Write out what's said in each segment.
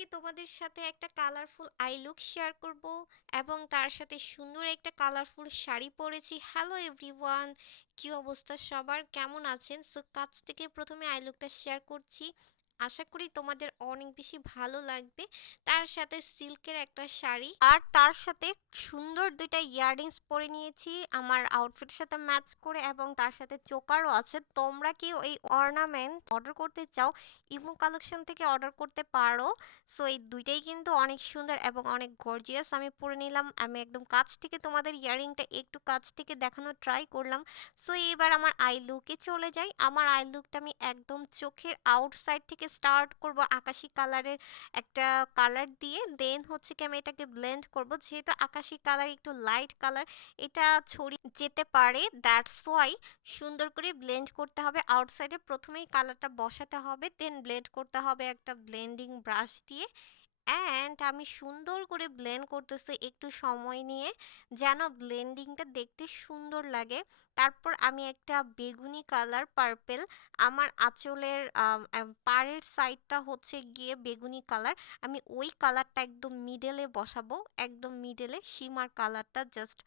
আজকে তোমাদের সাথে একটা কালারফুল আই লুক শেয়ার করব এবং তার সাথে সুন্দর একটা কালারফুল শাড়ি পরেছি। হ্যালো এভরিওয়ান, কি অবস্থা সবার, কেমন আছেন? সো কাছ থেকে প্রথমে আই লুকটা শেয়ার করছি। আশা করি তোমাদের অনেক বেশি ভালো লাগবে। তার সাথে সিল্কের একটা শাড়ি আর তার সাথে সুন্দর দুইটা ইয়াররিংস পরে নিয়েছি আমার আউটফিটের সাথে ম্যাচ করে, এবং তার সাথে চোকারও আছে। তোমরা কি এই অর্নামেন্ট অর্ডার করতে চাও, ইমো কালেকশন থেকে অর্ডার করতে পারো। সো এই দুইটাই কিন্তু অনেক সুন্দর এবং অনেক গর্জিয়াস। আমি পরে নিলাম, আমি একদম কাছ থেকে তোমাদের ইয়ারিংটা একটু কাছ থেকে দেখানোর ট্রাই করলাম। সো এবার আমার আই লুকে চলে যাই। আমার আই লুকটা আমি একদম চোখের আউটসাইড থেকে স্টার্ট করব আকাশি কালারের একটা কালার দিয়ে, দেন হচ্ছে কি আমি এটাকে ব্লেন্ড করব। যেহেতু আকাশি কালার একটু লাইট কালার, এটা ছড়িয়ে যেতে পারে, দ্যাটস ওয়াই সুন্দর করে ব্লেন্ড করতে হবে। আউটসাইডে প্রথমেই কালারটা বসাতে হবে, দেন ব্লেন্ড করতে হবে একটা ব্লেন্ডিং ব্রাশ দিয়ে। অ্যান্ড আমি সুন্দর করে ব্লেন্ড করতেছি একটু সময় নিয়ে, যেন ব্লেন্ডিংটা দেখতে সুন্দর লাগে। তারপর আমি একটা বেগুনি কালার পার্পেল, আমার আঁচলের পাড়ের সাইডটা হচ্ছে গিয়ে বেগুনি কালার, আমি ওই কালারটা একদম মিডলে বসাবো। একদম মিডলে সীমার কালারটা জাস্ট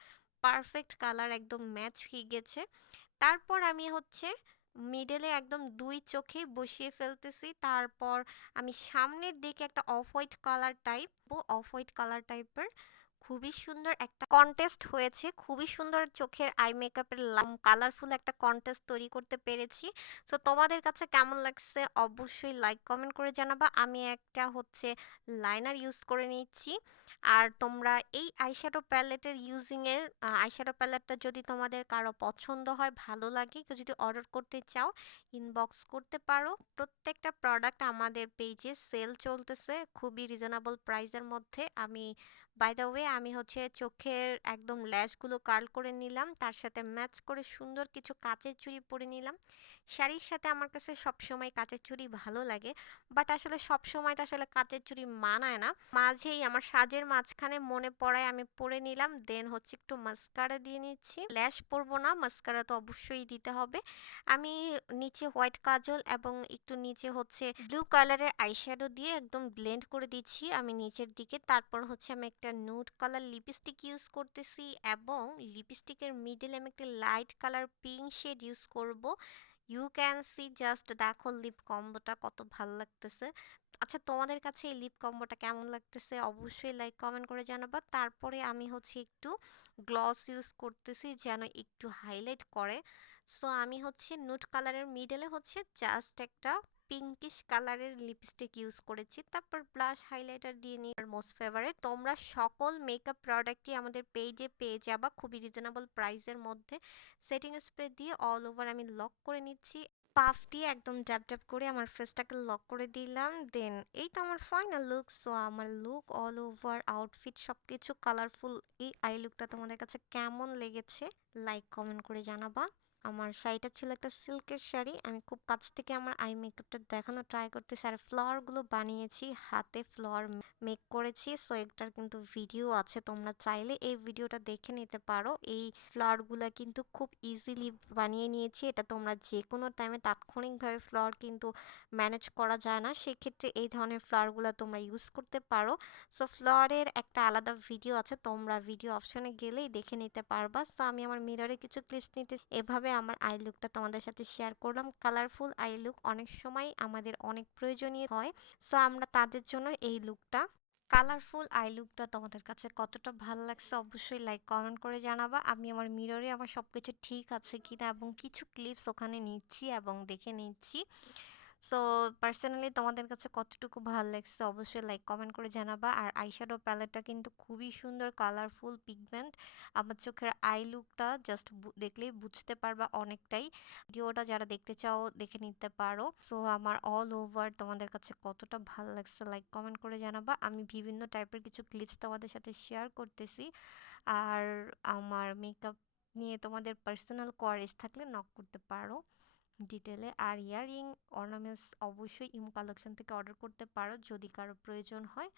পারফেক্ট কালার, একদম ম্যাচ হয়ে গেছে। তারপর আমি হচ্ছে মিডলে একদম দুই চোখে বসিয়ে ফেলতেছি। তারপর আমি সামনের দিকে একটা অফ হোয়াইট কালার টাইপের খুবই সুন্দর একটা কন্টেস্ট হয়েছে। খুবই সুন্দর চোখের আই মেকআপের কালারফুল একটা কন্টেস্ট তৈরি করতে পেরেছি। সো তোমাদের কাছে কেমন লাগছে অবশ্যই লাইক কমেন্ট করে জানাবা। আমি একটা হচ্ছে লাইনার ইউজ করে নিচ্ছি। আর তোমরা এই আইশ্যাডো প্যালেটের আইশ্যাডো প্যালেটটা যদি তোমাদের কারো পছন্দ হয়, ভালো লাগে, কেউ যদি অর্ডার করতে চাও, ইনবক্স করতে পারো। প্রত্যেকটা প্রোডাক্ট আমাদের পেজে সেল চলতেছে খুবই রিজনেবল প্রাইসের মধ্যে। বাই দ্য ওয়ে, আমি হচ্ছে চোখের একদম ল্যাশগুলো কার্ল করে নিলাম, তার সাথে ম্যাচ করে সুন্দর কিছু কাচের চুড়ি পরে নিলাম। শাড়ির সাথে আমার কাছে সবসময় কাচের চুড়ি ভালো লাগে, বাট আসলে সবসময় তো আসলে কাচের চুড়ি মানায় না। মাঝেই আমার সাজের মাঝখানে মনে পড়ায় আমি পরে নিলাম। দেন হচ্ছে একটু মাস্কারা দিয়ে নিচ্ছি। ল্যাশ পরবো না, মাস্কারা তো অবশ্যই দিতে হবে। আমি নিচে হোয়াইট কাজল এবং একটু নিচে হচ্ছে ব্লু কালারের আইশ্যাডো দিয়ে একদম ব্লেন্ড করে দিচ্ছি আমি নিচের দিকে। তারপর হচ্ছে আমি একটা নুড কালার লিপস্টিক ইউজ করতেছি, এবং লিপস্টিকের মিডলে আমি একটা light colour pink shade use করব। ইউ ক্যান সি, জাস্ট দেখো লিপ কম্বোটা কত ভালো লাগতেছে। আচ্ছা, তোমাদের কাছে এই লিপ কম্বোটা কেমন লাগতেছে অবশ্যই লাইক কমেন্ট করে জানাবা। তারপরে আমি হচ্ছে একটু গ্লস ইউজ করতেছি যেন একটু হাইলাইট করে। সো আমি হচ্ছে নুড কালারের মিডলে হচ্ছে জাস্ট একটা পিঙ্কিশ কালারের লিপস্টিক ইউজ করেছি। তারপর ব্লাশ হাইলাইটার দিয়ে নিই। আর মোস্ট ফেভারিট, তোমরা সকল মেকআপ প্রোডাক্টই আমাদের পেজে পেয়ে যাবা খুবই রিজনেবল প্রাইসের মধ্যে। সেটিং স্প্রে দিয়ে অল ওভার আমি লক করে নিচ্ছি। পাফ দিয়ে একদম ড্যাব ড্যাব করে আমার ফেসটাকে লক করে দিলাম। দেন এই তো আমার ফাইনাল লুক। সো আমার লুক অল ওভার আউটফিট সবকিছু কালারফুল। এই আই লুকটা তোমাদের কাছে কেমন লেগেছে লাইক কমেন্ট করে জানাবা। আমার শাড়িটা ছিল একটা সিল্কের শাড়ি। আমি খুব কাছ থেকে আমার আই মেকআপটা দেখানো ট্রাই করতেছি, আর ফ্লাওয়ারগুলো বানিয়েছি, হাতে ফ্লাওয়ার মেক করেছি। সো এটার কিন্তু ভিডিও আছে, তোমরা চাইলে এই ভিডিওটা দেখে নিতে পারো। এই ফ্লাওয়ারগুলো কিন্তু খুব ইজিলি বানিয়ে নিয়েছি। এটা তোমরা যে কোনো টাইমে তাৎক্ষণিকভাবে ফ্লাওয়ার কিন্তু ম্যানেজ করা যায় না, সেক্ষেত্রে এই ধরনের ফ্লাওয়ারগুলো তোমরা ইউজ করতে পারো। সো ফ্লাওয়ারের একটা আলাদা ভিডিও আছে, তোমরা ভিডিও অপশনে গেলেই দেখে নিতে পারবা। সো আমি আমার মিররে কিছু ক্লিপস নিতে এভাবে আমার আই লুকটা তোমাদের সাথে শেয়ার করলাম। কালারফুল আই লুক অনেক সময় আমাদের অনেক প্রয়োজনীয় হয়। সো আমরা তাদের জন্য এই লুকটা কালারফুল আই লুকটা তোমাদের কাছে কতটা ভালো লাগছে অবশ্যই লাইক কমেন্ট করে জানাবা। আমি আমার মিররে আমার সব কিছু ঠিক আছে কিনা এবং কিছু ক্লিপস ওখানে নিচ্ছি এবং দেখে নিচ্ছি। সো পার্সোনালি তোমাদের কাছে কতটুকু ভালো লাগছে অবশ্যই লাইক কমেন্ট করে জানাবা। আর আইশ্যাডো প্যালেটটা কিন্তু খুবই সুন্দর, কালারফুল পিগমেন্ট। আমার চোখের আই লুকটা জাস্ট দেখলেই বুঝতে পারবা অনেকটাই। ভিডিওটা যারা দেখতে চাও দেখে নিতে পারো। সো আমার অল ওভার তোমাদের কাছে কতটা ভালো লাগছে লাইক কমেন্ট করে জানাবা। আমি বিভিন্ন টাইপের কিছু ক্লিপস তোমাদের সাথে শেয়ার করতেছি। আর আমার মেকআপ নিয়ে তোমাদের পার্সোনাল কোয়ারিজ থাকলে নক করতে পারো ডিটেলে। আর ইয়াররিং অর্নামেন্টস অবশ্যই ইমো কালেকশন থেকে অর্ডার করতে পারো যদি কারো প্রয়োজন হয়।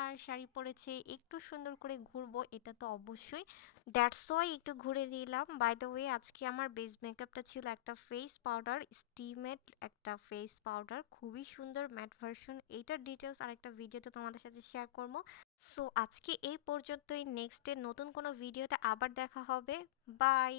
আর শাড়ি পরেছে, একটু সুন্দর করে ঘুরবো, এটা তো অবশ্যই। দ্যাটস ওয়াই একটু ঘুরে নিলাম। বাই দ্য ওয়ে, আজকে আমার বেস মেকআপটা ছিল একটা ফেস পাউডার, স্টিমেট একটা ফেস পাউডার, খুবই সুন্দর ম্যাট ভার্সন। এইটার ডিটেলস আরেকটা ভিডিওতে তোমাদের সাথে শেয়ার করবো। সো আজকে এই পর্যন্তই, নেক্সট ডে নতুন কোনো ভিডিওতে আবার দেখা হবে। বাই।